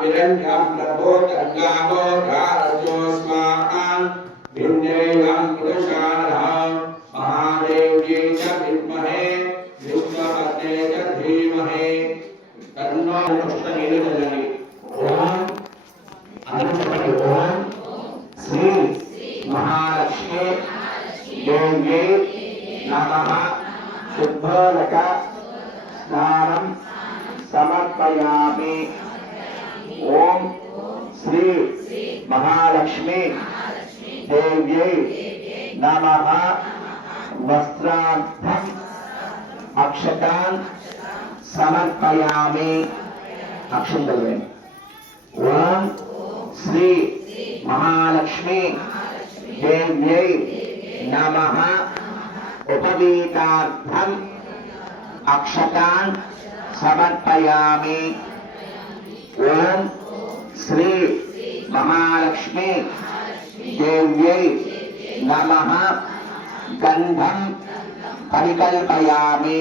विरण्यं प्रभोतङ्गावो राजोस्मान् विन्देयं पुरुषाणः महादेव्यै च विद्महे विष्णुपत्ने च धीमहि तन्नो पुष्पनीलजलनि ओम अनुपति ओम श्री महालक्ष्मी देव्यै नमः शुद्धोदक स्नानं समर्पयामि। ओम श्री महालक्ष्मी देव्यै नमः वस्त्रार्थं अक्षतान् समर्पयामि। अक्षतले ओम श्री महालक्ष्मी देव्यै नमः उपवीतार्थं अक्षतान् समर्पयामि। ओम श्री महालक्ष्मी देव्यै नमः गंधं परिकल्पयामि।